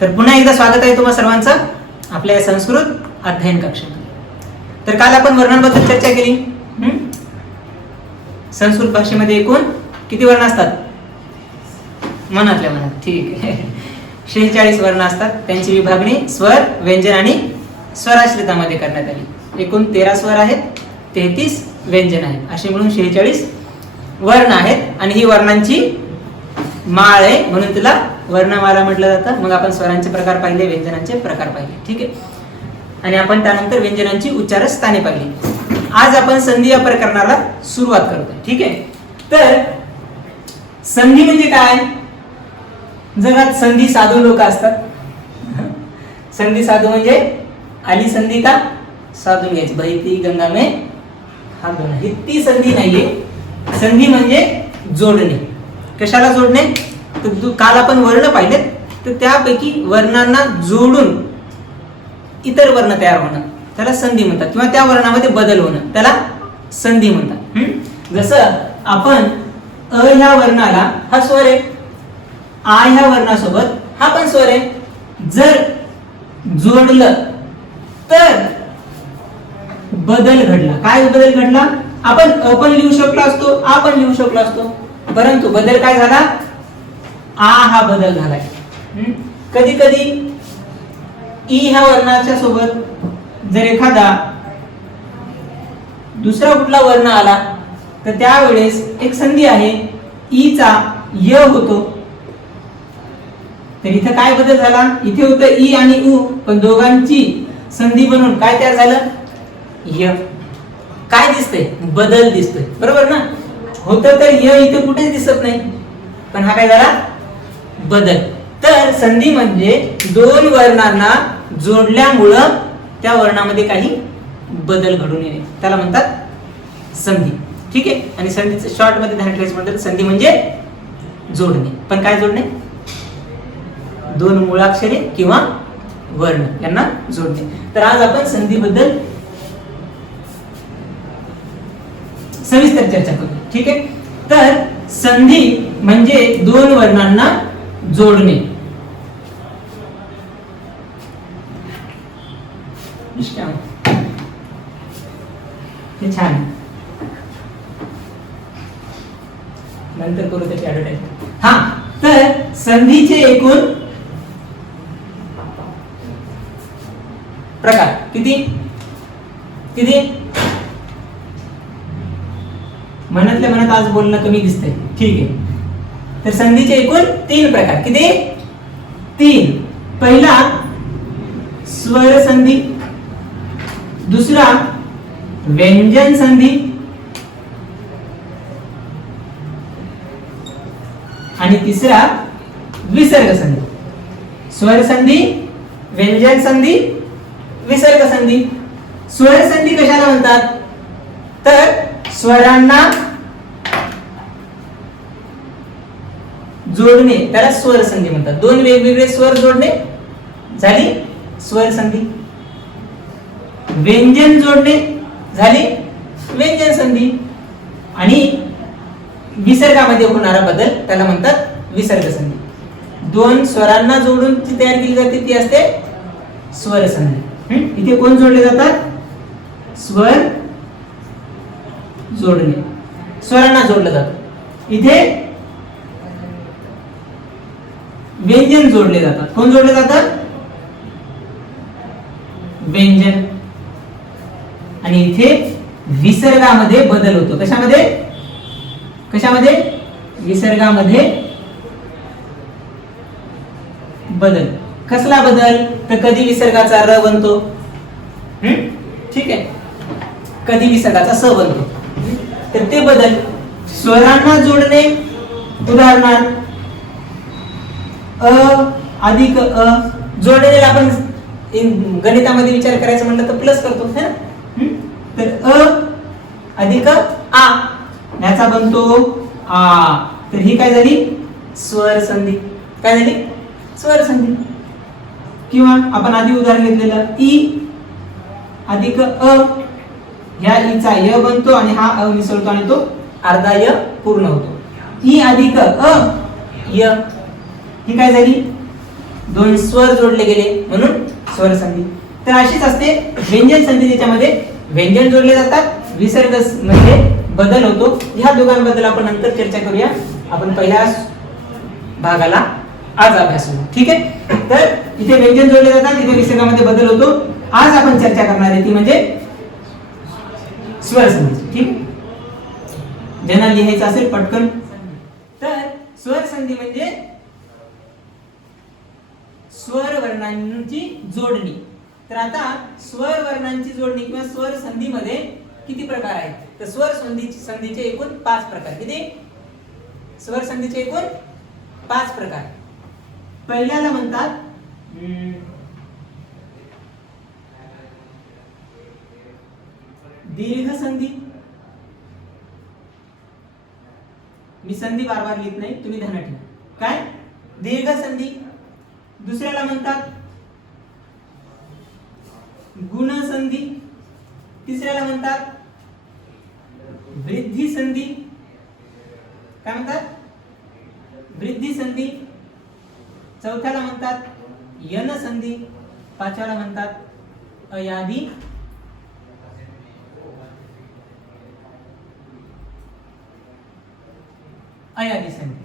तर पुन्हा एकदा स्वागत आहे तुम्हा सर्वांचं आपल्या या संस्कृत अध्ययन कक्षामध्ये. तर काल आपण वर्णांबद्दल चर्चा केली. संस्कृत भाषेमध्ये एकूण किती वर्ण असतात? मनातल्या मनात, ठीक आहे. 46 वर्ण असतात. त्यांची विभागणी स्वर, व्यंजन आणि स्वराश्रितामध्ये करण्यात आली. एकूण 13 स्वर आहेत, 33 व्यंजन आहेत, असे मिळून 46 वर्ण आहेत. आणि ही वर्णांची माळ आहे, म्हणून तिला वर्णमाला म्हटलं जातं. मग आपण स्वरांचे प्रकार पाहिले, व्यंजनांचे प्रकार पाहिले, ठीक आहे. आणि आपण त्यानंतर व्यंजनांची उच्चार स्थाने पाहिली. आज आपण संधी या प्रकरणाला सुरुवात करतोय, ठीक आहे. तर संधी म्हणजे काय? जगात संधी साधू लोक असतात. संधी साधू म्हणजे आली संधी का साधून घ्यायची, बहिती गंगा में हात धुणं, ही ती संधी नाहीये. संधी म्हणजे जोडणे. कशाला जोडणे? तर काल आपण वर्ण पाहिले, तर त्यापैकी वर्णांना जोडून इतर वर्ण तयार होणं त्याला संधी म्हणतात, किंवा त्या वर्णामध्ये बदल होणं त्याला संधी म्हणतात. जसं आपण अ ह्या वर्णाला हा स्वर आहे, आ ह्या वर्णासोबत हा पण स्वर आहे, जर जोडलं तर बदल घडला. काय बदल घडला? आपण अ पण लिहू शकलो असतो, आ पण लिहू शकलो असतो, परंतु बदल काय झाला? आ हा बदल झालाय. कधी कधी ई ह्या वर्णाच्या सोबत जर एखादा दुसरा कुठला वर्ण आला तर त्यावेळेस एक संधी आहे, ई चा य होतो. तर इथं काय बदल झाला? इथे होतं ई आणि उ, पण दोघांची संधी बनवून काय तयार झालं? य. काय दिसतंय? बदल दिसतोय, बरोबर ना? होतं तर य इथे कुठेच दिसत नाही, पण हा काय झाला? बदल. तर संधी म्हणजे दोन वर्णांना जोडल्यामुळं त्या वर्णामध्ये काही बदल घडून येणे, त्याला म्हणतात संधी, ठीक आहे. आणि संधीचं शॉर्ट मध्ये ध्यान ठेवायचं म्हणतात, संधी म्हणजे जोडणे. पण काय जोडणे? दोन मुळाक्षरे किंवा वर्ण यांना जोडणे. तर आज आपण संधीबद्दल सविस्तर चर्चा करू, ठीक आहे. तर संधी म्हणजे दोन वर्णांना जोडणे. हे छान, नंतर करू त्याची ऍडव्हर्टाइजमेंट. हा, तर संधीचे एकूण प्रकार किती किती? मनातल्या मनात आज बोलणं कमी दिसतंय, ठीक आहे. तर संधीचे एकूण 3 प्रकार. किती? 3. पहिला स्वर संधी, दुसरा व्यंजन संधी, आणि तिसरा विसर्ग संधी. स्वर संधी, व्यंजन संधी, विसर्ग संधी. स्वर संधी कशाला म्हणतात? तर स्वरांना जोडणे त्याला स्वर संधी म्हणतात. दोन वेगवेगळे स्वर जोडणे झाली स्वर संधी. व्यंजन जोडणे झाली व्यंजन संधी. आणि विसर्गामध्ये होणारा बदल त्याला म्हणतात विसर्ग संधी. दोन स्वरांना जोडून जी तयार केली जाते ती असते स्वर संधी. इथे कोण जोडले जातात? स्वर जोडणे, स्वरांना जोडलं जातं. इथे व्यंजन जोडले जातात. कोण जोडले जातात? व्यंजन. आणि इथे विसर्गामध्ये बदल होतो. कशामध्ये? कशामध्ये? विसर्गामध्ये बदल. कसला बदल? तर कधी विसर्गाचा र बनतो, ठीक आहे, कधी विसर्गाचा स बनतो. तर ते बदल स्वरांना जोडणे. उदाहरणार्थ अ अधिक अ जोडलेला आपण गणितामध्ये विचार करायचा म्हटलं तर प्लस करतो, है ना? तर अ अधिक आ याचा बनतो आ. तर ही काय झाली? स्वर संधी. काय झाली? स्वर संधी. किंवा आपण आधी उदाहरण घेतलेलं ई अधिक अ, ह्या ई चा य बनतो आणि हा अ मिसळतो आणि तो अर्धा य पूर्ण होतो. ई अधिक अ य, ही काय झाली? दोन स्वर जोडले गेले म्हणून स्वर संधी. तर अशीच असते व्यंजन संधी, ज्याच्यामध्ये व्यंजन जोडले जातात, विसर्ग मध्ये बदल होतो. ह्या दोघांबद्दल आपण नंतर चर्चा करूया. आपण पहिल्या भागाला आज अभ्यासू. ठीक आहे. तर इथे व्यंजन जोडले जातात, इथे विसर्गामध्ये बदल होतो. आज आपण चर्चा करणार आहे ती म्हणजे स्वर संधी. ठीक आहे. ज्यांना लिहायचं असेल पटकन. तर स्वर संधी म्हणजे स्वर वर्णांची जोडणी. तर आता स्वर वर्णांची जोडणी किंवा स्वर संधीमध्ये किती प्रकार आहेत? तर स्वर संधीचे एकूण 5 प्रकार. किती? स्वर संधीचे एकूण 5 प्रकार. पहिल्याला म्हणतात दीर्घ संधी. मी संधी बार बार लिहित नाही, तुम्ही ध्यानात ठेवा. काय? दीर्घ संधी. दुसऱ्याला म्हणतात गुण संधी. तिसऱ्याला म्हणतात वृद्धी संधी. काय म्हणतात? वृद्धी संधी. चौथ्याला म्हणतात यन संधी. पाचव्याला म्हणतात अयादी संधी.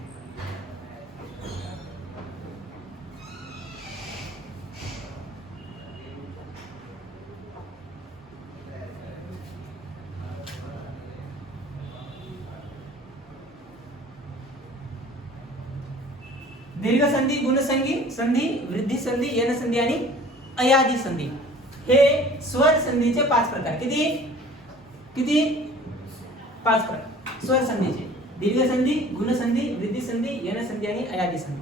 दीर्घ संधी, गुण संधी, वृद्धी संधी, यन संधी आणि अयादी संधी हे स्वर संधीचे 5 प्रकार. किती? 5 प्रकार स्वर संधीचे. दीर्घ संधी, गुण संधी, वृद्धी संधी, यन संधी आणि अयादी संधी.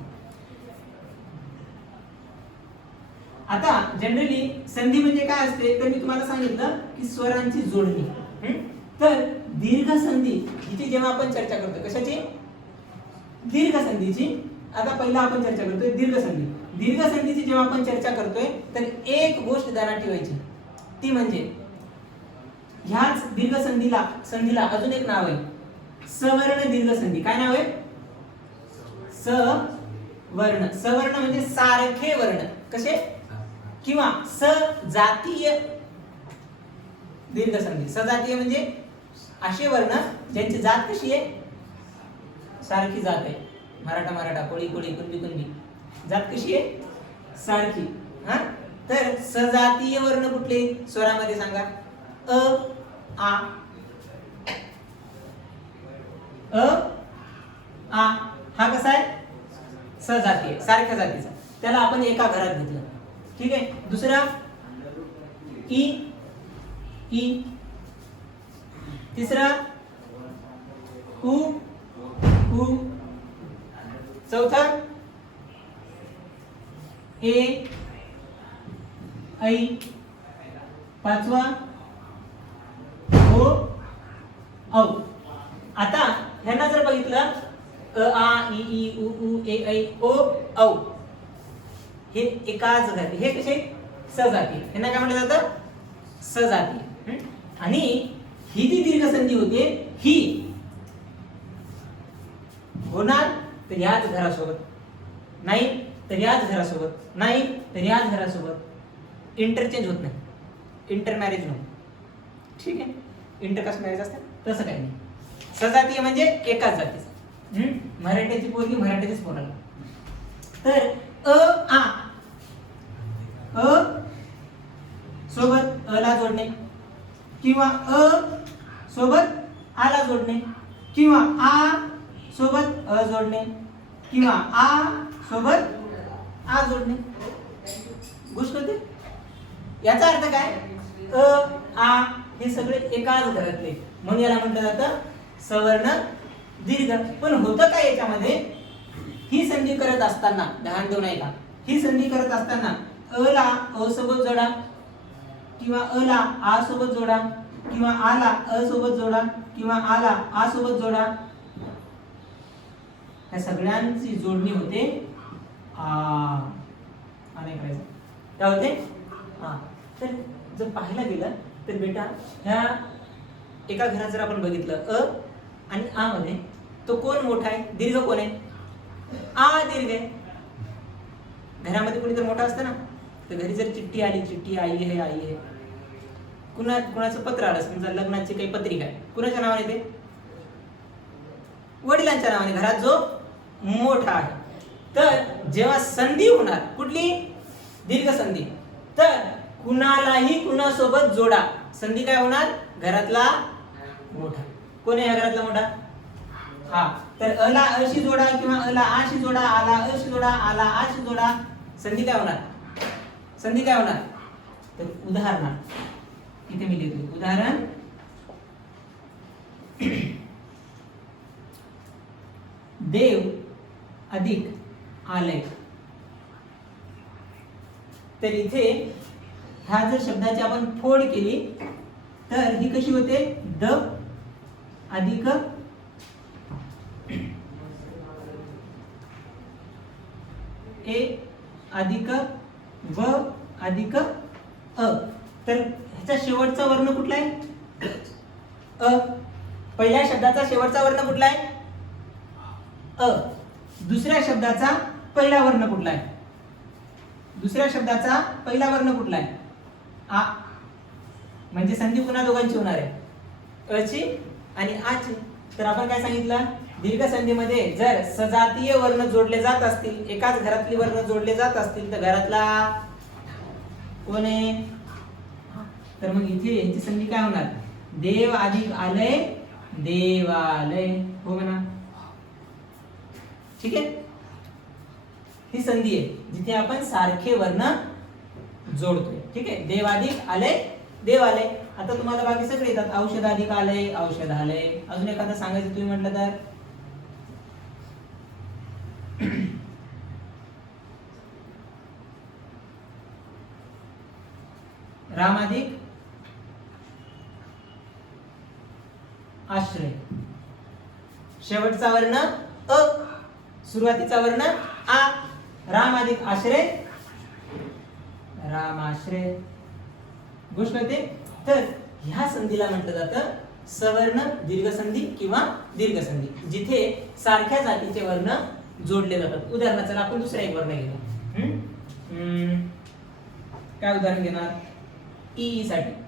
आता जनरली संधी म्हणजे काय असते तर मी तुम्हाला सांगितलं की स्वरांची जोडणी. तर दीर्घ संधी हिची जेव्हा आपण चर्चा करतो, कशाची? दीर्घ संधीची. आता पहिला आपण चर्चा करतोय दीर्घ संधी. दीर्घ संधीची जेव्हा आपण चर्चा करतोय तर एक गोष्ट ध्यानात ठेवायची, ती म्हणजे ह्याच दीर्घ संधीला अजून एक नाव आहे, सवर्ण दीर्घ संधी. काय नाव आहे? सवर्ण. सवर्ण म्हणजे सारखे वर्ण. कसे? किंवा सजातीय दीर्घ संधी. सजातीय म्हणजे असे वर्ण ज्यांची जात कशी आहे? सारखी जात आहे. मराठा, कोळी, कुणबी. जात कशी आहे? सारखी. हा. तर सजातीय वर्ण कुठले स्वरामध्ये सांगा? अ, आ. हा कसा आहे? सजातीय, सारख्या जातीचा. त्याला आपण एका घरात घेतलं. ठीक आहे. दुसरा ई. तिसरा उ. चौथा ए, ऐ. पाचवा ओ, औ. आता ह्यांना जर बघितलं अ, आ, ई, उ, ए, ऐ, ओ, औ, हे एकाच घर. हे कसे? सजाती. ह्यांना काय म्हटलं जातं? सजाती. आणि ही जी दीर्घ संधी होते ही होणार तर याच घरासोबत, नाही तर याच घरासोबत, नाही तर याच घरासोबत. इंटरचेंज होत नाही, इंटरमॅरेज नाही. ठीक आहे. इंटरकास्ट मॅरेज असतं तसं काही नाही. सजातीय म्हणजे एकाच जातीचं. मराठ्याची पोरगी मराठ्याचीच पोराला. तर अ सोबत अला जोडणे, किंवा अ सोबत आला जोडणे, किंवा आ सोबत अ जोडणे, किंवा आ सोबत आ जोडणे. गोष्ट होते. याचा अर्थ काय? आ हे सगळे एकाच घरातले, म्हणून याला म्हटलं जातं सवर्ण दीर्घ. पण होतं काय याच्यामध्ये? ही संधी करत असताना, ध्यान देऊ नये का, ही संधी करत असताना अ ला अ सोबत जोडा, किंवा अ ला आ सोबत जोडा, किंवा आ ला अ सोबत जोडा, किंवा आ ला आ सोबत जोडा. या सगळ्यांची जोडणी होते नाही करायचं. काय होते? तर जर पाहायला गेलं तर बेटा ह्या एका घरात जर आपण बघितलं अ आणि आ मध्ये, तो कोण मोठा आहे? दीर्घ कोण आहे? आ दीर्घ आहे. घरामध्ये कोणी तर मोठा असतं ना, तर घरी जर चिठ्ठी आली, चिठ्ठी आई है आई है, कुणाचं पत्र आलं, समजा लग्नाची काही पत्रिका आहे, कुणाच्या नावाने ते? वडिलांच्या नावाने, घरात जो मोठा आहे. तर जेव्हा संधी होणार, कुठली? दीर्घ संधी, तर कुणालाही कुणासोबत जोडा. संधी काय होणार? घरातला मोठा. कोण आहे घरातला मोठा? हा. तर अला अशी जोडा किंवा अला आशी जोडा, आला अशी जोडा, आला आशी जोडा. संधी काय होणार? संधी काय होणार? तर उदाहरणार्थ इथे मी लिहितो, उदाहरण देव अधिक आलय. तर इथे ह्या जर शब्दाची आपण फोड केली तर ही कशी होते? द अधिक ए अधिक व अधिक अ. तर ह्याचा शेवटचा वर्ण कुठला आहे? अ. पहिल्या शब्दाचा शेवटचा वर्ण कुठला आहे? अ. दुसऱ्या शब्दाचा पहिला वर्ण कुठला आहे? दुसऱ्या शब्दाचा पहिला वर्ण कुठला आहे? आ. म्हणजे संधी पुन्हा दोघांची होणार आहे, अची आणि आची. तर आपण काय सांगितलं? दीर्घ संधीमध्ये जर सजातीय वर्ण जोडले जात असतील, एकाच घरातली वर्ण जोडले जात असतील, तर घरातला कोण आहे? तर मग इथे यांची संधी काय होणार? देव अधिक आलय, देवालय. हो म्हणा. ठीक आहे, ही संधी आहे जिथे आपण सारखे वर्ण जोडतोय. ठीक आहे, देवाधिक आलय, देवालय. आता तुम्हाला बाकी सगळे येतात. औषधाधिक आलय, औषधालय. अजून एखादं सांगायचं तुम्ही म्हटलं तर? रामाधिक आश्रय. शेवटचा वर्ण अ, सुरुवातीचा वर्ण आ. राम अधिक आश्रय, रामाश्रय. गोष्ट होते. तर ह्या संधीला म्हटलं जातं सवर्ण दीर्घ संधी किंवा दीर्घ संधी, जिथे सारख्या जातीचे वर्ण जोडले जातात. उदाहरणार्थ आपण दुसरा एक वर्ण घेऊ. काय उदाहरण घेणार? ई साठी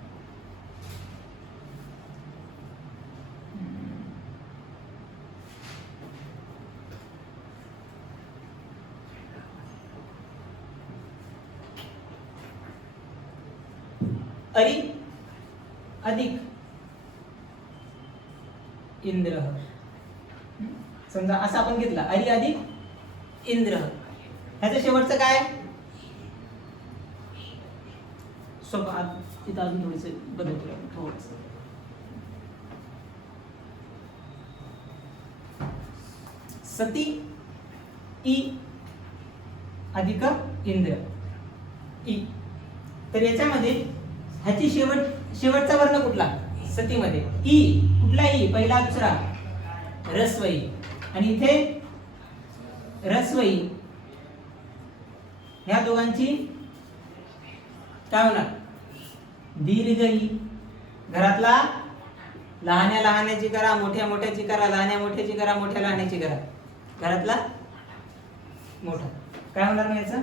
अरी अधिक इंद्र. समजा असं आपण घेतला, अरी अधिक इंद्र. ह्याचं शेवटचं काय? इथं अजून थोडीस बदल करूया, थोडस. सती ई अधिक इंद्र, ई. तर याच्यामध्ये ह्याची शेवटचा वर्ण कुठला? सतीमध्ये ई. कुठला ई? पहिला दुसरा? रस्वई. आणि इथे रस्वई. ह्या दोघांची काय होणार? दीर्घ ई. घरातला लहान्या लहान्याची करा, मोठ्या मोठ्याची करा, लहान्या मोठ्याची करा, मोठ्या लहान्याची करा. घरातला मोठा. काय होणार मग याचं?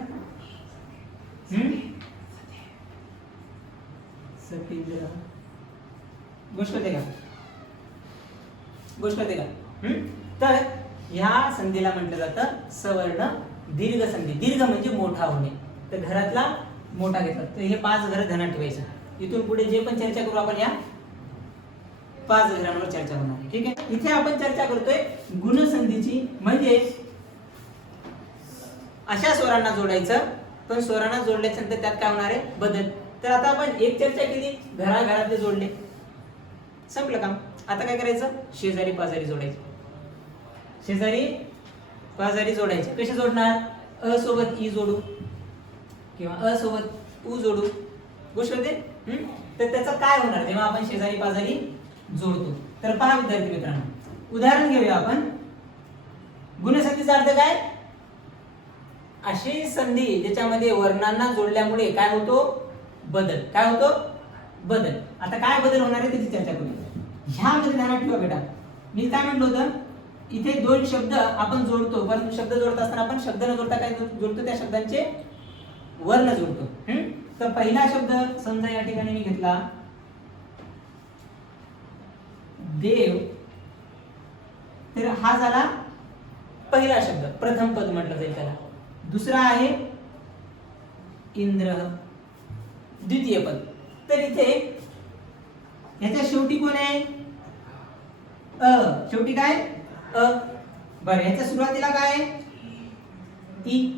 सतींद्र. गोष्ट होते का? गोष्ट होते का? तर ह्या संधीला म्हटलं जातं सवर्ण दीर्घ संधी. दीर्घ म्हणजे मोठा होणे. तर घरातला मोठा घेतात. तर हे 5 घर ध्यानात ठेवायचं. इथून पुढे जे पण चर्चा करू आपण या 5 घरांवर चर्चा होणार. ठीक आहे. इथे आपण चर्चा करतोय गुणसंधीची. म्हणजे अशा स्वरांना जोडायचं, पण स्वरांना जोडल्याच्या नंतर त्यात काय होणार आहे? बदल. तर आता आपण एक चर्चा केली, घराघरातले जोडले, संपलं काम. आता काय करायचं? शेजारी पाजारी जोडायचे. शेजारी पाजारी जोडायचे. कसे जोडणार? अ सोबत ई जोडू किंवा अ सोबत उ जोडू. गोष्ट होते. तर त्याचं काय होणार जेव्हा आपण शेजारी पाजारी जोडतो? तर पहा विद्यार्थी मित्रांनो, उदाहरण घेऊया आपण. गुणसंधीचा अर्थ काय? अशी संधी ज्याच्यामध्ये वर्णांना जोडल्यामुळे काय होतो? बदल. काय होतो? बदल. आता काय बदल होणार आहे त्याची चर्चा करूया. ह्यामध्ये ध्यानात ठेवा बेटा, मी काय म्हटलं होतं, इथे 2 शब्द आपण जोडतो, परंतु शब्द जोडत असताना आपण शब्द न जोडता काय जोडतो? त्या शब्दांचे वर्ण जोडतो. तर पहिला शब्द समजा या ठिकाणी मी घेतला देव, तर हा झाला पहिला शब्द, प्रथम पद म्हटलं जाईल त्याला. दुसरा आहे इंद्र, द्वितीय पद. तर इथे ह्याच्या शेवटी कोण आहे? शेवटी काय? बरं, ह्याच्या सुरुवातीला काय आहे? ई.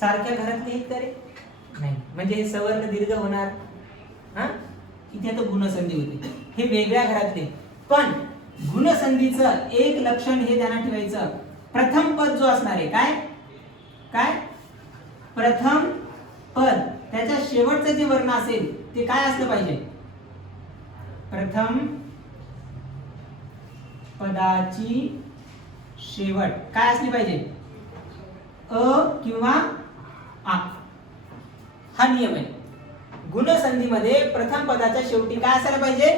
सारख्या घरातले आहेत तरी नाही, म्हणजे हे सवर्ण दीर्घ होणार. हा, इथे तर गुणसंधी होते, हे वेगळ्या घरातले. पण गुणसंधीचं एक लक्षण हे ध्यानात ठेवायचं, प्रथम पद जो असणार आहे, काय काय प्रथम पद, त्याच्या शेवटचं जे वर्ण असेल ते काय असलं पाहिजे? प्रथम पदाची शेवट काय असली पाहिजे? अ किंवा आ. हा नियम आहे. गुणसंधीमध्ये प्रथम पदाच्या शेवटी काय असायला पाहिजे?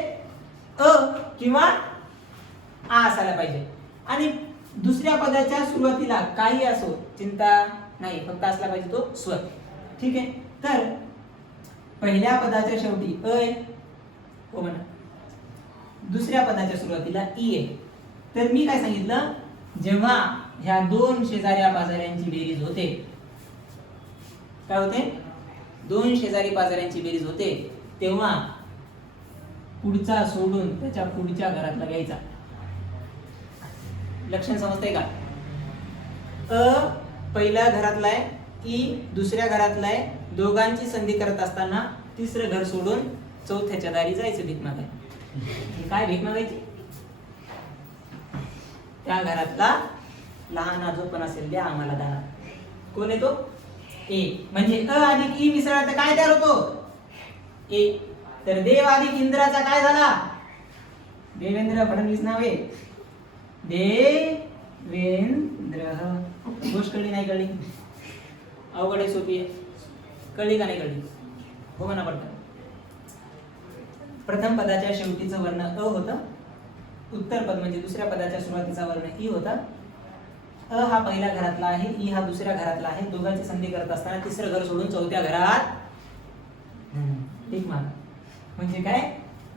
अ किंवा आ असायला पाहिजे. आणि दुसऱ्या पदाच्या सुरुवातीला काही असो, चिंता नाही, फक्त असला पाहिजे तो स्वर. ठीक आहे. तर पहिल्या पदाच्या शेवटी अ आहे, हो म्हणा. दुसऱ्या पदाच्या सुरुवातीला ई आहे. तर मी काय सांगितलं, जेव्हा ह्या दोन शेजाऱ्या पाजाऱ्यांची बेरीज होते, काय होते? दोन शेजारी पाजाऱ्यांची बेरीज होते, तेव्हा पुढचा सोडून त्याच्या पुढच्या घरातला घ्यायचा. लक्षण समजतंय का? अ पहिल्या घरातला आहे, ई दुसऱ्या घरातला आहे. दोघांची संधी करत असताना तिसरं घर सोडून चौथ्याच्या दारी जायचं भीक मागायला. काय भीक मागायची? त्या घरातला लहान जो पण असेल द्या आम्हाला दाना. कोण येतो? ए. म्हणजे अ अधिक ई मिसळला तर काय तयार होतो? ए. तर देव अधिक इंद्राचा काय झाला? देवेंद्र फडणवीस नाव आहे, देवेंद्र. गोष्ट कळली नाही कळली? अवघड आहे, सोपी आहे? कळली का नाही कळली? हो म्हणा पडतं. प्रथम पदाच्या शेवटीचं वर्ण अ होतं, उत्तर पद म्हणजे दुसऱ्या पदाच्या सुरुवातीचा वर्ण ई होता. अ हा पहिल्या घरातला आहे, ई हा दुसऱ्या घरातला आहे. दोघांची संधी करत असताना तिसरं घर सोडून चौथ्या घरात ठीक माग. म्हणजे काय?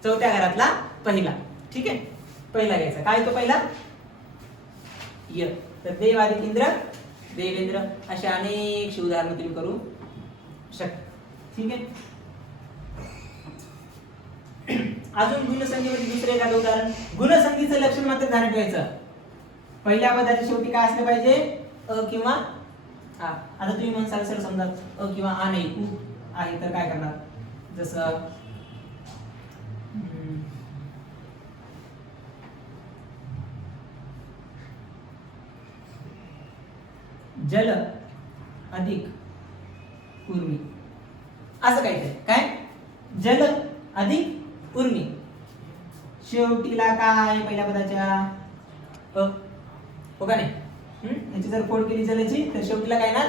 चौथ्या घरातला पहिला. ठीक आहे, पहिला घ्यायचा. काय तो पहिला? य. तर देव अधिक इंद्र, देवेंद्र. अशा अनेक उदाहरणं तुम्ही करू शकता. ठीक आहे. अजून गुणसंधीमध्ये दुसरे एखादं उदाहरण. गुणसंधीचं लक्षण मात्र ध्यानात ठेवायचं, पहिल्या पदाच्या शेवटी काय असलं पाहिजे? अ किंवा आ. आता तुम्ही म्हणसाल सर समजा अ किंवा आ नाही, उ आहे, तर काय करणार? जसं जल अधिक उर्मी, असं काहीतरी. काय? जल अधिक उर्मी. शेवटीला काय? पहिल्या पदाच्या अ, हो का नाही? याची जर फोड केली जलची तर शेवटीला काय ना?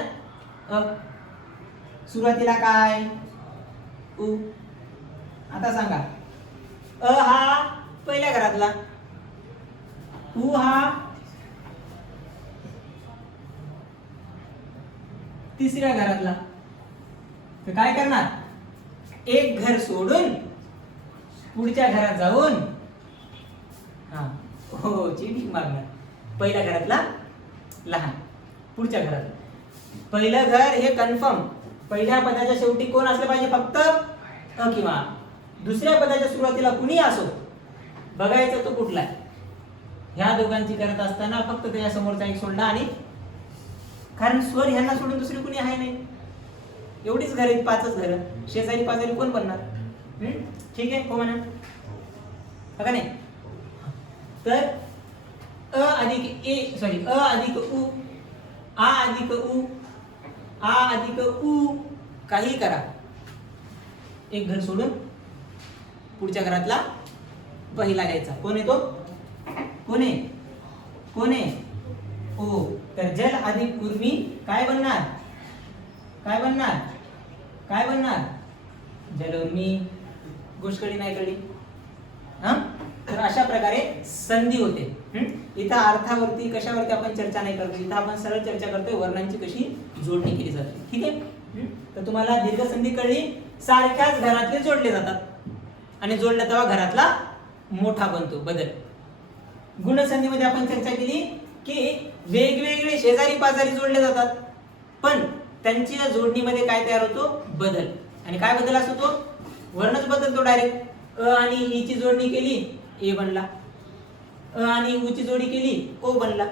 अ. सुरुवातीला काय? उ. आता सांगा, अ हा पहिल्या घरातला, उ हा तिसऱ्या घरातला. तर काय करणार? एक घर सोडून पुढच्या घरात जाऊन हा हो भीक मागणार. पहिल्या घरातला लहान, पुढच्या घरात. पहिलं घर हे कन्फर्म, पहिल्या पदाच्या शेवटी कोण असलं पाहिजे? फक्त अ किंवा आ. दुसऱ्या पदाच्या सुरुवातीला कुणी असो, बघायचं तो कुठला आहे. ह्या दोघांची करत असताना फक्त त्याच्या समोरचा एक सोडला, आणि कारण स्वर ह्यांना सोडून दुसरी कुणी आहे नाही. एवढीच घर आहेत, 5च घर. शेजारी पाजारी कोण बनणार? ठीक आहे, हो म्हणा, का नाही? तर अ अधिक ए, सॉरी, अ अधिक उ, आ अधिक उ, आ अधिक उ, काही करा, एक घर सोडून पुढच्या घरातला पहिला घ्यायचा. कोण आहे तो? कोण आहे? कोण आहे? ओ. तर जल अधिक उर्मी काय बनणार? काय बनणार? काय बनणार? जल उर्मी. गोष्ट कळली नाही कळली? हा, तर अशा प्रकारे संधी होते. इथं अर्थावरती कशावरती आपण चर्चा नाही करतो, इथं आपण सरळ चर्चा करतोय वर्णांची कशी जोडणी केली जाते. ठीक आहे. तर तुम्हाला दीर्घ संधी कळली, सारख्याच घरातले जोडले जातात आणि जोडलं तेव्हा घरातला मोठा बनतो बदल. गुणसंधीमध्ये आपण चर्चा केली की वेगवेगळे शेजारी पाजारी जोडले जातात, पण त्यांच्या जोडणीमध्ये काय तयार होतो, बदल. आणि काय बदल असतो तो, वर्णच बदलतो डायरेक्ट. अ आणि ई ची जोडणी केली, ए बनला. अ आणि उ ची जोडी केली, ओ बनला.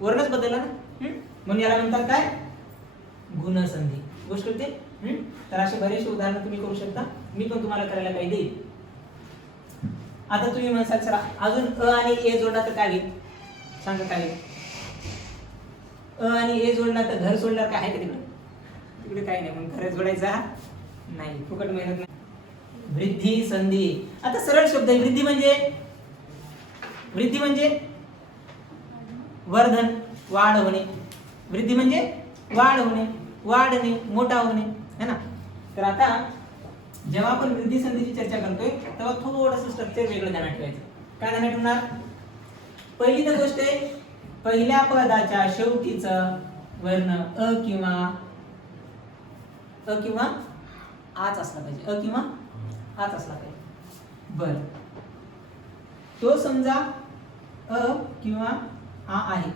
वर्णच बदलला ना. म्हणून याला म्हणतात काय, गुणसंधी. गोष्ट होते. तर असे बरेचसे उदाहरण तुम्ही करू शकता, मी पण तुम्हाला करायला काही देईल. आता तुम्ही म्हणसाल सर अजून अ आणि ए जोडला तर काय होईल, सांगा काय होईल. अ आणि ए जोडला तर घर सोडल्यावर काय आहे का तिकडे, तिकडे काही नाही. म्हणून घर जोडायचा नाही, फुकट मेहनत नाही. वृद्धी संधी. आता सरळ शब्द आहे. वृद्धी म्हणजे वर्धन, वाढ होणे. वृद्धी म्हणजे वाढ होणे, वाढणे, मोठा होणे, है ना. तर आता जेव्हा आपण वृद्धी संधीची चर्चा करतोय तेव्हा थोडंसं स्ट्रक्चर वेगळं ध्यानात ठेवायचं. काय ध्यानात ठेवणार, पहिली तर गोष्ट आहे, पहिल्या पदाच्या शेवटीचा वर्ण अ किंवा आच असला पाहिजे. अ किंवा आच असला पाहिजे. बर, तो समजा अ किंवा आ आहे,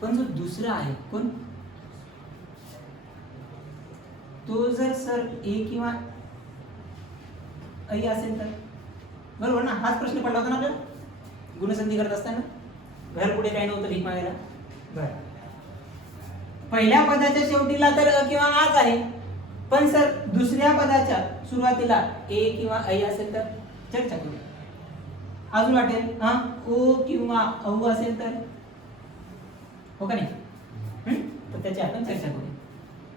पण जो दुसरा आहे कोण, तो जर सर ए किंवा ऐ असेल तर बरोबर ना. हाच प्रश्न पडला होता ना आपल्याला गुणसंधी करत असताना. घर पुढे काही नव्हतं भीक मागायला. बर, पहिल्या पदाच्या शेवटीला तर अ किंवा आच आहे, पण सर दुसऱ्या पदाच्या सुरुवातीला ए किंवा ऐ असेल तर चर्चा करू. अजून वाटेल ओ किंवा औ असेल तर, हो का नाही. तर त्याची आपण चर्चा करू.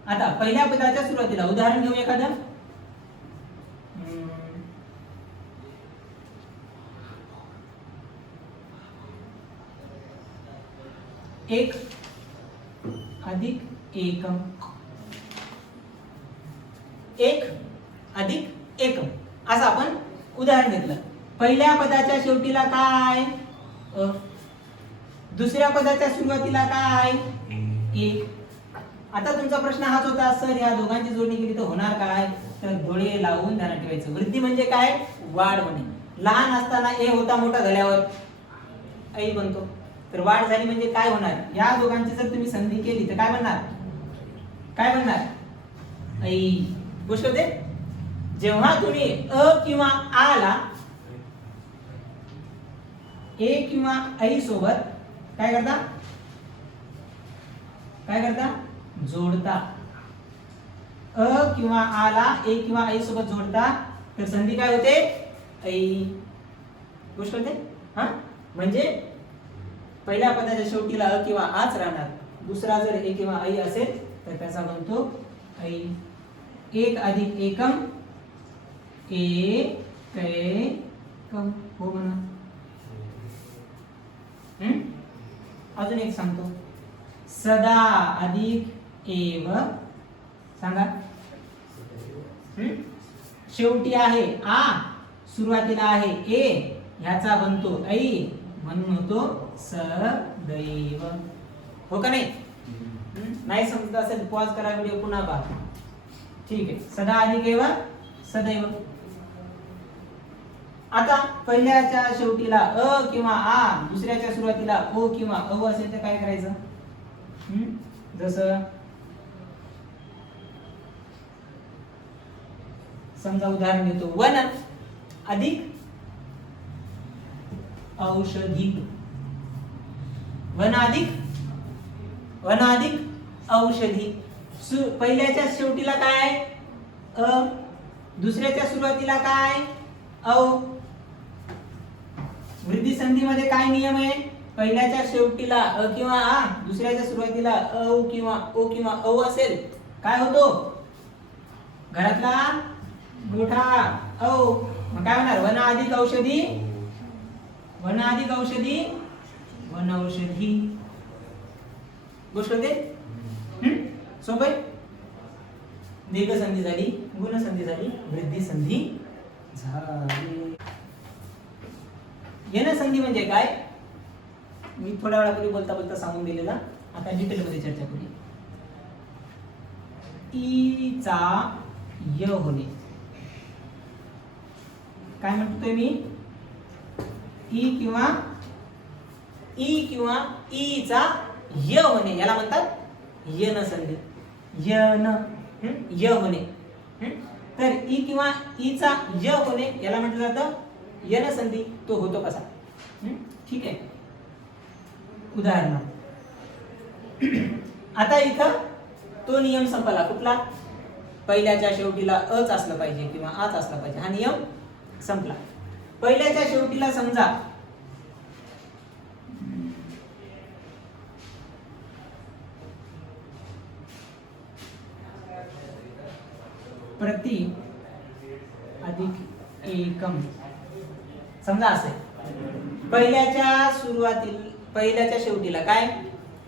आता पहिल्या पदाच्या सुरुवातीला उदाहरण घेऊ एखादं. एक अधिक एकम. एक अधिक एकम असं आपण उदाहरण घेतलं. पहिल्या पदाच्या शेवटीला काय अ, दुसऱ्या पदाच्या सुरुवातीला काय एक. आता तुमचा प्रश्न हाच होता, सर या दोघांची जोडणी केली तर होणार काय, तर डोळे लावून ध्यानात ठेवायचं. वृद्धी म्हणजे काय, वाढ होणे. लहान असताना ए होता, मोठा झाल्यावर ऐ बनतो. तर वाढ झाली म्हणजे काय होणार, या दोघांची जर तुम्ही संधी केली तर काय बनणार, काय बनणार, ऐ. गोष्ट होते. जेव्हा तुम्ही अ किंवा आ ला ए किंवा ऐ सोबत काय करता, जोडता. अ किंवा आ ला ए किंवा ऐ सोबत जोडता तर संधी काय होते, ऐ. गोष्ट होते. म्हणजे पहिल्या पदाच्या शेवटीला अ किंवा आच राहणार, दुसरा जर ए किंवा ऐ असेल तर त्याचा बनतो ऐ. एक अधिक एकम एकम हो म्हणा. अजून एक सांगतो, सदा अधिक एव. सांगा, शेवटी आहे आ, सुरुवातीला आहे ए, ह्याचा बनतो ऐ, म्हणून होतो सदैव. हो का नाही. नाही समजत असेल पॉज करा, व्हिडिओ पुन्हा पहा. ठीक आहे. सदा अधिक एव सदैव. आता पहिल्याच्या शेवटीला अ किंवा आ, दुसऱ्याच्या सुरुवातीला ओ किंवा औ असेल तर काय करायचं, जसं समजा उदाहरण देतो, वन अधिक औषधी. वन अधिक औषधी. पहिल्याच्या शेवटीला काय अ, दुसऱ्याच्या सुरुवातीला काय औ. वृद्धी संधीमध्ये काय नियम आहे, पहिल्याच्या शेवटीला अ किंवा आ, दुसऱ्याच्या सुरुवातीला औ किंवा ओ किंवा औ असेल काय होतो, घरातला मोठा औ. मग काय होणार, वन अधिक औषधी, वन अधिक औषधी, वन औषधी. गोष्ट होते. सोपे. दीर्घ संधी झाली, गुण संधी झाली, वृद्धी संधी झाली. यन संधी म्हणजे काय, मी थोड्या वेळापूर्वी बोलता बोलता सांगून दिलेला, आता डिटेल मध्ये चर्चा करूया. ई चा य होणे, काय म्हणतोय मी, ई किंवा ई चा य होणे याला म्हणतात यन संधी. यन य होणे. तर ई किंवा ई चा य होणे याला म्हटलं जातं यन संधी. तो होतो कसा, ठीक आहे. उदाहरण आता इथं तो नियम संपला कुठला, पहिल्याच्या शेवटीला अच असलं पाहिजे किंवा आच असला पाहिजे, हा नियम संपला. पहिल्याच्या शेवटीला समजा प्रति अधिक एकम समजा असेल. पहिल्याच्या पहिल्याच्या शेवटीला काय,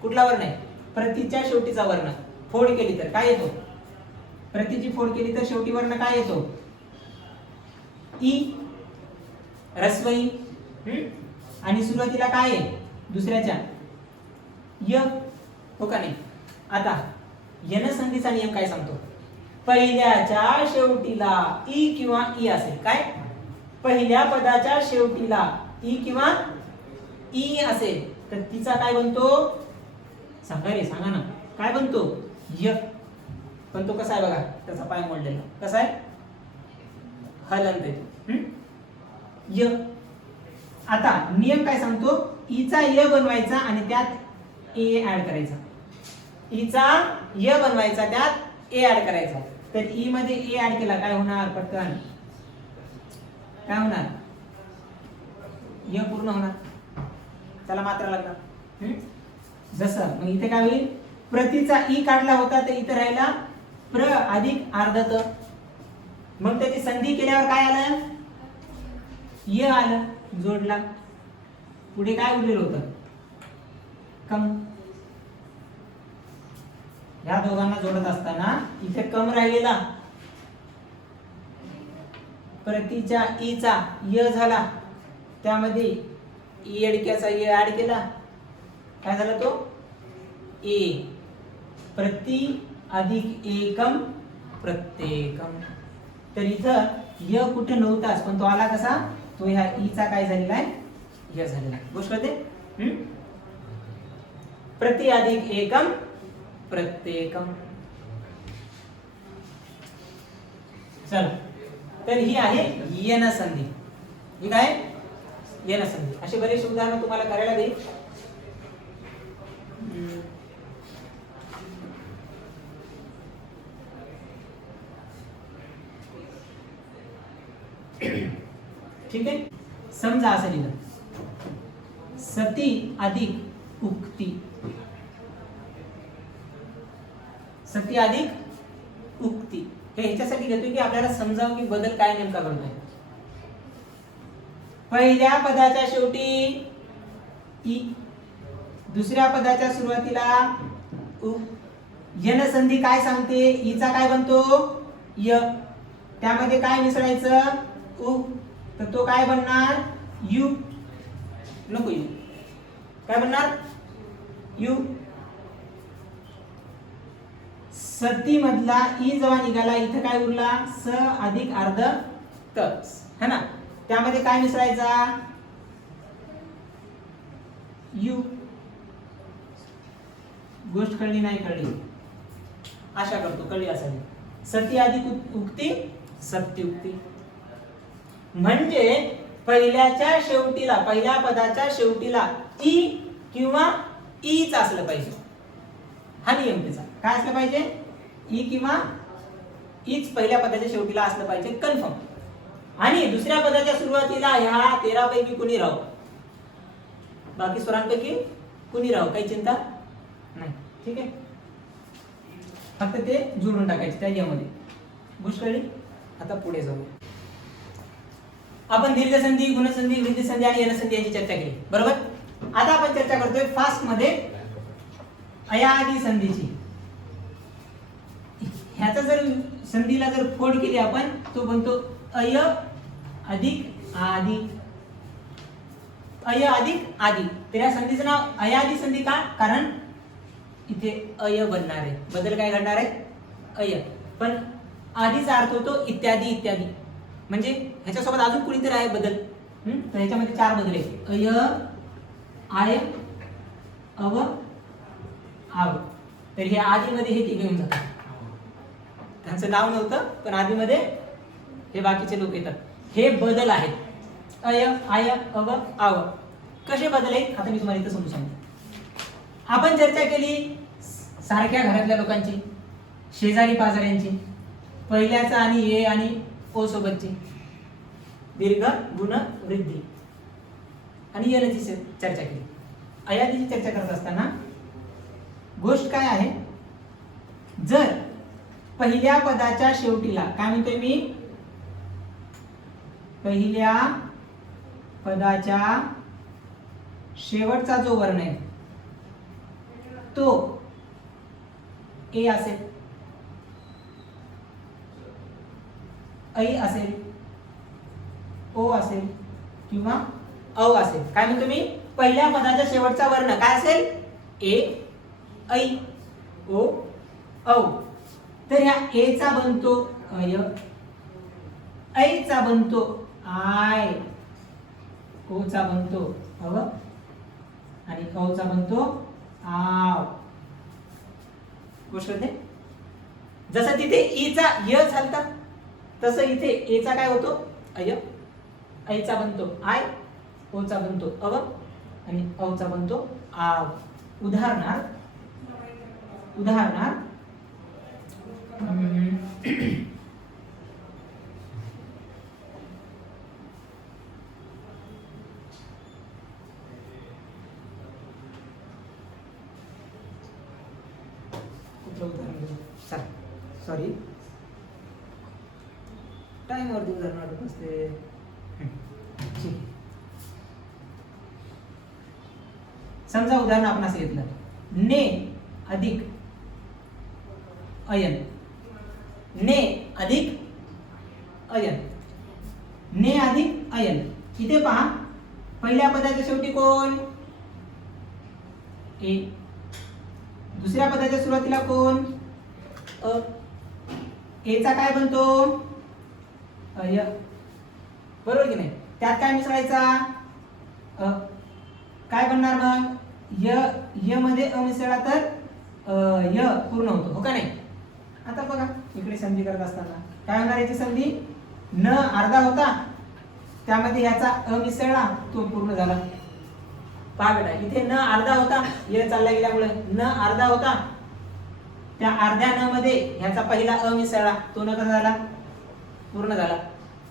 कुठला वर्ण आहे, प्रतीच्या शेवटीचा वर्ण फोड केली तर काय येतो, प्रतीची फोड केली तर शेवटी वर्ण काय येतो, ई ह्रस्व ई. आणि सुरुवातीला काय आहे दुसऱ्याच्या य, हो का नाही. आता यन संधीचा नियम काय सांगतो, पहिल्याच्या शेवटीला ई किंवा ई असेल, काय पहिल्या पदाच्या शेवटीला ई किंवा ई असेल तर तिचा काय बनतो, सांगा रे सांगा ना, काय बनतो, य. पण तो कसा आहे बघा, त्याचा पाय मोडलेला कसा आहे, हलंत येतो य. आता नियम काय सांगतो, ईचा य बनवायचा आणि त्यात ए ऍड करायचा, ईचा य बनवायचा त्यात ए ऍड करायचा. तर ई मध्ये ए ऍड केला काय होणार, पटकन काय होणार, य पूर्ण होणार, त्याला मात्रा लागणार. जसं मग इथे काय होईल, प्रतीचा ई काढला होता तर इथे राहिला प्र अधिक अर्ध त, मग त्याची संधी केल्यावर काय आलं, य आलं जोडला, पुढे काय उरलेलं होतं, कम. या दोघांना जोडत असताना इथे कम राहिलेला, प्रतीच्या ई चा य झाला, त्यामध्ये ई अडक्याचा य ऍड केला, काय झाला तो ए, प्रति अधिक एकम प्रत्येकम. तर इथं य कुठे नव्हताच पण तो आला कसा, तो ह्या ई चा काय झालेला आहे, य झालेला आहे. गोष्ट कळते, प्रति अधिक एकम प्रत्येकम. चला, तर ही आहे यन संधी. ही काय यन संधी. असे बरेच उदाहरण तुम्हाला करायला देईल. ठीक आहे. समजा असं लिहिलं, सती अधिक उक्ती, सती अधिक उक्ती. हे ह्याच्यासाठी घेतोय की आपल्याला समजावं की बदल काय नेमका घडतोय. पहिल्या पदाच्या शेवटी ई, दुसऱ्या पदाच्या सुरुवातीला उ. यन संधी काय सांगते, ईचा काय बनतो य, त्यामध्ये काय मिसळायचं उ, तर तो काय बनणार यू, नको यू, काय बनणार यू. सती मधला ई जेव्हा निघाला इथं काय उरला स अधिक अर्ध त, है ना, त्यामध्ये काय मिसळायचा यू. गोष्ट कळली नाही कळली, आशा करतो कळली असावी. सती अधिक उक्ती सत्युक्ती. म्हणजे पहिल्याच्या शेवटीला, पहिल्या पदाच्या शेवटीला ई किंवा ईच असलं पाहिजे, हा नियम त्याचा. काय असलं पाहिजे, ई किंवा ईच पहिल्या पदाच्या शेवटीला असलं पाहिजे कन्फर्म. आणि दुसऱ्या पदाच्या सुरुवातीला ह्या 13 पैकी कुणी राहो, बाकी स्वरांपैकी कुणी राहो, काही चिंता नाही. ठीक आहे, फक्त ते जोडून टाकायचे त्या यामध्ये. गोष्ट कळली. आता पुढे जाऊ. आपण दीर्घ संधी, गुणसंधी, वृद्धी संधी आणि यन संधी यांची चर्चा केली, बरोबर. आता आपण चर्चा करतोय फास्ट मध्ये अयादी संधीची. ह्याचा जर संधीला जर फोड केली आपण तो बनतो अय अधिक आदि. अय अधिक आदि. तर या संधीचं नाव अयादी संधी का? कारण इथे अय बनणार आहे. बदल काय घडणार आहे? अय. पण आधीचा अर्थ होतो इत्यादी इत्यादी. म्हणजे ह्याच्यासोबत अजून कुणीतरी आहे बदल. तर ह्याच्यामध्ये 4 बदल आहेत. अय, आय, अव, आव. तर हे आधीमध्ये हे तिघे येऊन जातात. त्यांचं नाव नव्हतं पण आधीमध्ये हे बाकीचे लोक येतात. हे बदल आहेत. अय, आय, अव, आव. कसे बदल आहेत आता मी तुम्हाला इथं समजून सांगतो. आपण चर्चा केली सारख्या घरातल्या लोकांची, शेजारी पाजाऱ्यांची, पहिल्याचा आणि ए आणि ओ सोबतची, दीर्घ गुण वृद्धी आणि यनची चर्चा केली. अयादीची चर्चा करत असताना गोष्ट काय आहे, जर पहिल्या पदाच्या शेवटीला काय म्हणतोय मी, पहिल्या पदाच्या शेवटचा जो वर्ण आहे तो ए असेल, ऐ असेल, ओ असेल किंवा औ असेल. काय म्हणतो मी, पहिल्या पदाच्या शेवटचा वर्ण काय असेल, ए, ऐ, ओ, औ. तर ह्या ए चा बनतो अय, ऐ चा बनतो आय, ओ चा बनतो अव आणि औ चा बनतो आव. गोष्ट होते. जसं तिथे ई चा य झालता तसं इथे ए चा काय होतो अय, ऐ चा बनतो आय, ओ चा बनतो अव आणि औ चा बनतो आव. उदाहरणार्थ सॉरी टाइम वरती उदाहरण आठवत नसते. समजा उदाहरण आपण असं घेतलं, ने अधिक अयन, ने अधिक अयन, ने अधिक अयन. इथे पहा पहिल्या पदाच्या शेवटी कोण, ए. दुसऱ्या पदाच्या सुरुवातीला कोण, अ. ए चा काय बनतो अय, बरोबर की नाही. त्यात काय मिसळायचा अ. काय बनणार मग, य मध्ये अ मिसळला तर य पूर्ण होतो, हो का नाही. आता बघा इकडे संधी करत असताना काय होणार, याची संधी न अर्धा होता त्यामध्ये ह्याचा अ मिसळला तो पूर्ण झाला. पहा बेटा इथे न अर्धा होता, य चालला गेल्यामुळे न अर्धा होता, त्या अर्ध्या न मध्ये ह्याचा पहिला अ मिसळला तो न कसा झाला, पूर्ण झाला.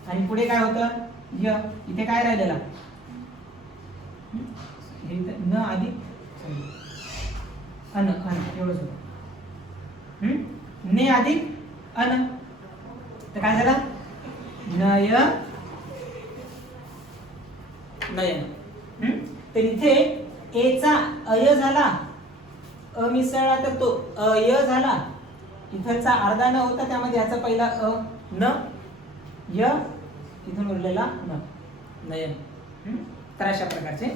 आणि पुढे काय होतं य, इथे काय राहिलेला न अधिक अन, एवढंच होतं. ने अधिक अन तर काय झालं, नय नयन. तर इथे ए चा अय झाला, अ मिसळला तर तो अय झाला. इथलचा अर्धा न होता त्यामध्ये ह्याचा पहिला अ न, य इथून उरलेला न, नयन. तर अशा प्रकारचे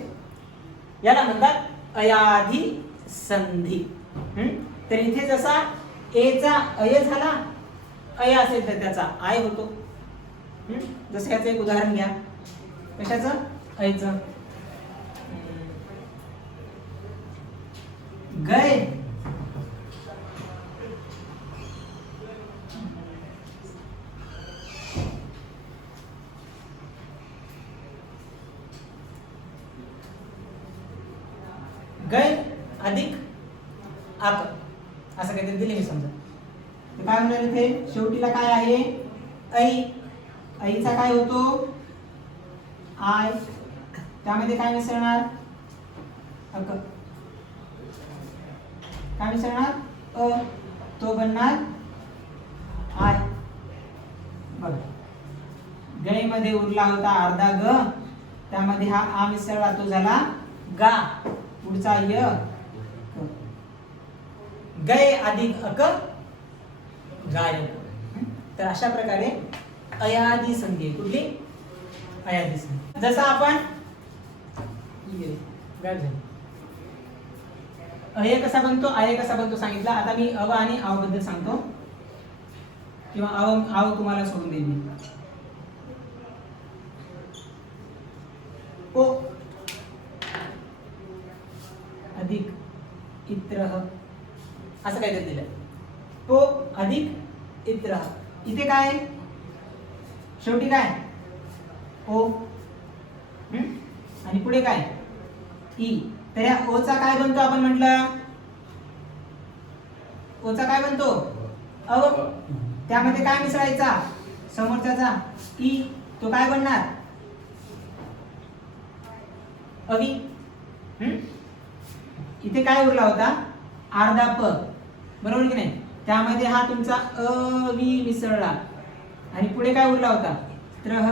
याला म्हणतात अयाधी संधी. तर इथे जसा ए चा अय झाला, अय असेल तर त्याचा आय होतो. जसं याचं एक उदाहरण घ्या, कशाचं, ऐचं. गए गए अधिक आप, असं काहीतरी दिले मी समजा. काय म्हणणार इथे शेवटीला काय आहे, ऐ. ऐचा काय होतो आय, त्यामध्ये काय मिसळणार अक, काय मिसळणार अ, तो बनणार आय. बघा गै मध्ये उरला होता अर्धा ग, त्यामध्ये हा आ मिसळला तो झाला गा, पुढचा य, गै अधिक अक गाय. तर अशा प्रकारे अयादी संधी, कुठली अयादी संधी. जसं आपण गायब झाली. अय कसा बनतो, आय कसा बनतो सांगितला. आता मी अव आणि आव बद्दल सांगतो, किंवा आव तुम्हाला सोडून देईन मी. ओ अधिक इत्रह असं काहीतरी दिलं. तो अधिक इत्रह. इथे काय आहे? शेवटी काय ओ, आणि पुढे काय ई. तर या ओचा काय बनतो आपण म्हटलं, ओचा काय बनतो अव. त्यामध्ये काय मिसळायचा समोरच्याचा ई, तो काय बनणार अवी. इथे काय उरला होता अर्धा प, बरोबर की नाही. त्यामध्ये हा तुमचा अवी मिसळला आणि पुढे काय उरला होता त्रह.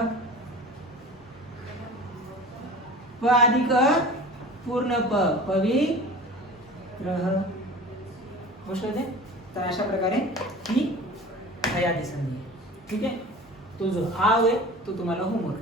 प अधिक पूर्ण प, पवित्रह. गोष्ट होते. तर अशा प्रकारे ही अयादी संधी. ठीक आहे. तो जो आव आहे तो तुम्हाला होमवर्क.